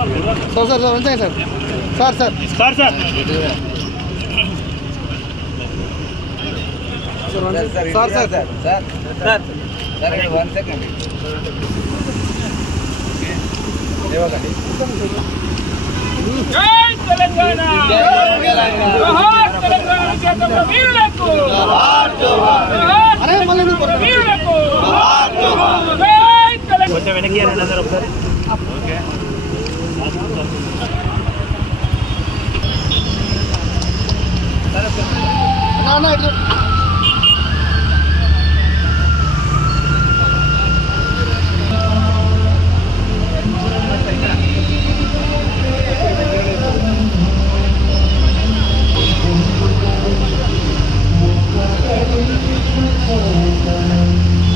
Sir sir sir అంతే sir. Sir sir. Sir sir. Sir sir. Sir sir. Sir sir one second. ఇవ్వకండి. తెలంగాణ! తెలంగాణ! కొంచెం వెనక్కి ఒకసారి. Okay.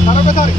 Para, Betari.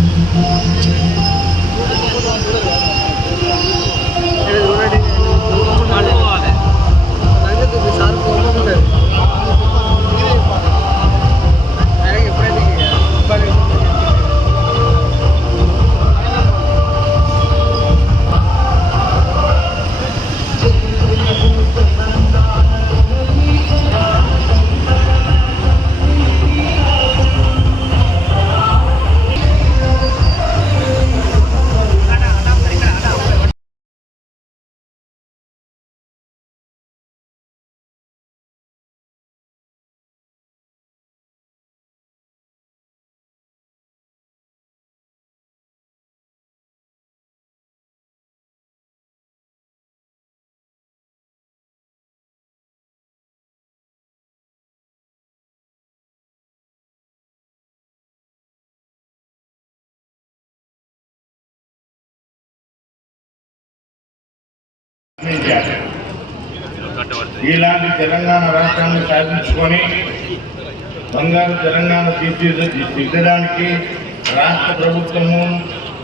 ఇలాంటి తెలంగాణ రాష్ట్రాన్ని సాధించుకొని బంగారు తెలంగాణ తీర్చిదిద్దడానికి రాష్ట్ర ప్రభుత్వము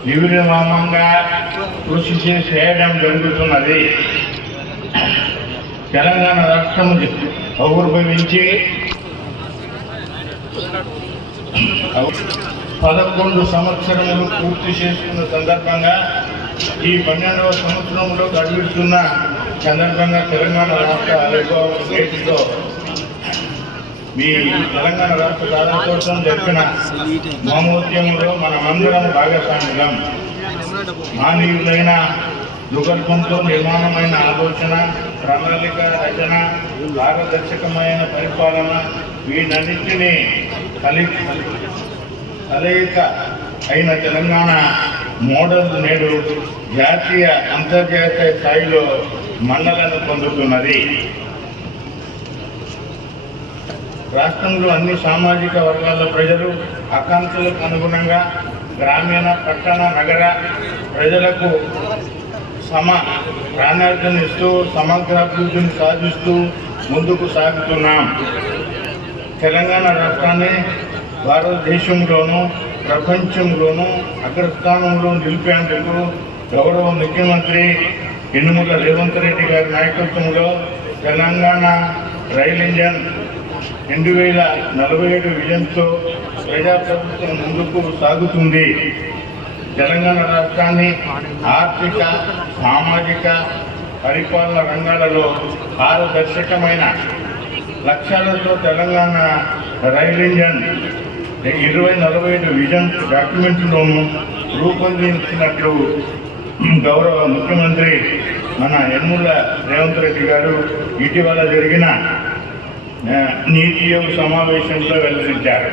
నిర్విరామంగా కృషి చేసి చేయడం జరుగుతున్నది. తెలంగాణ రాష్ట్రం ఔర్భవించి పదకొండు సంవత్సరములు పూర్తి చేసుకున్న సందర్భంగా ఈ పన్నెండవ సంవత్సరంలో గడుపుతున్న సందర్భంగా తెలంగాణ రాష్ట్ర ఆవిర్భావం నేటితో మీ తెలంగాణ రాష్ట్ర సాధన కోసం జరిపిన మహోద్యమంలో మనమందరం భాగస్వామ్యం మానవీయులైన దుగర్భంతో నిర్మాణమైన ఆలోచన ప్రణాళిక రచన పారదర్శకమైన పరిపాలన వీటన్నింటినీ కలి కలయిక అయిన తెలంగాణ మోడల్ నేడు జాతీయ అంతర్జాతీయ స్థాయిలో మన్నలను పొందుతున్నది. రాష్ట్రంలో అన్ని సామాజిక వర్గాల ప్రజలు ఆకాంక్షలకు అనుగుణంగా గ్రామీణ పట్టణ నగర ప్రజలకు సమ ప్రాణార్జనిస్తూ సమగ్ర అభివృద్ధిని సాధిస్తూ ముందుకు సాగుతున్నాం. తెలంగాణ రాష్ట్రాన్ని భారతదేశంలోనూ ప్రపంచంలోనూ అగ్రస్థానంలో నిలిపేందుకు గౌరవ ముఖ్యమంత్రి ఇనుముల రేవంత్ రెడ్డి గారి నాయకత్వంలో తెలంగాణ రైల్ ఇంజన్ రెండు వేల నలభై ఏడు విజన్తో ప్రజాప్రభుత్వం ముందుకు సాగుతుంది. తెలంగాణ రాష్ట్రాన్ని ఆర్థిక సామాజిక పరిపాలన రంగాలలో పారదర్శకమైన లక్ష్యాలతో తెలంగాణ రైల్ ఇంజన్ ఇరవై నలభై ఐదు విజన్ డాక్యుమెంట్లోను రూపొందించినట్లు గౌరవ ముఖ్యమంత్రి మన యన్ముల రేవంత్ రెడ్డి గారు ఇటీవల జరిగిన నీతి సమావేశంలో వెల్లడించారు.